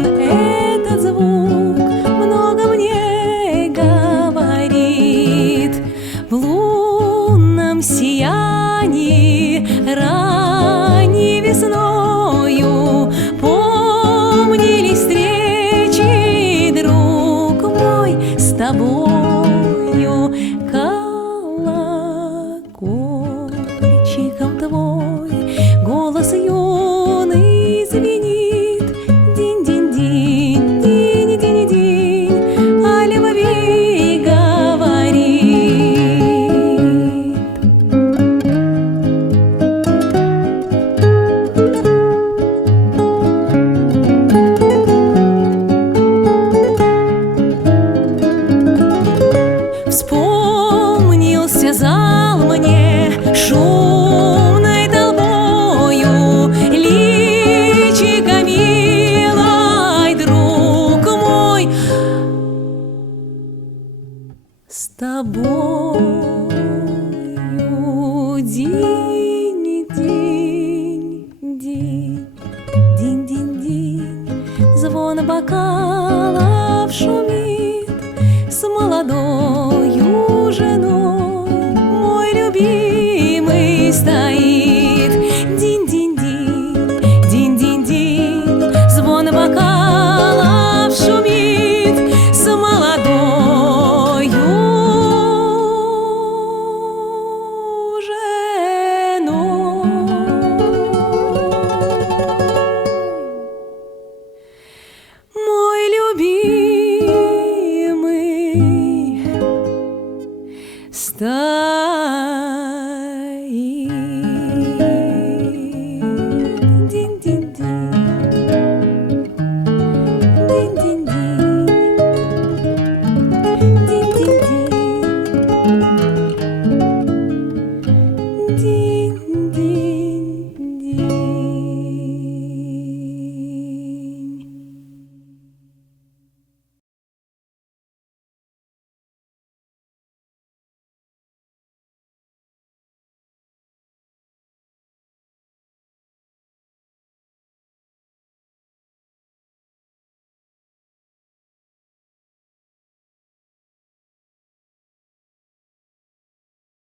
он, этот звук, много мне говорит. В лунном сиянии ранней весною помнились встречи, друг мой, с тобою. Колокольчиком твой голос юный звенит. Динь-динь-динь, динь-динь-динь, о любви говорит. Вспомнился зал мне шумной толпою, личико милой, друг мой, с тобою. Динь, динь, динь, динь, динь, динь, звон бокалов шумит. С молодою женой мой любимый стоит. Динь-динь-динь, динь-динь-динь, звон бокалов шумит. С молодою женой мой любимый стоит. Динь-динь-динь, динь-динь-динь, динь-динь-динь, динь.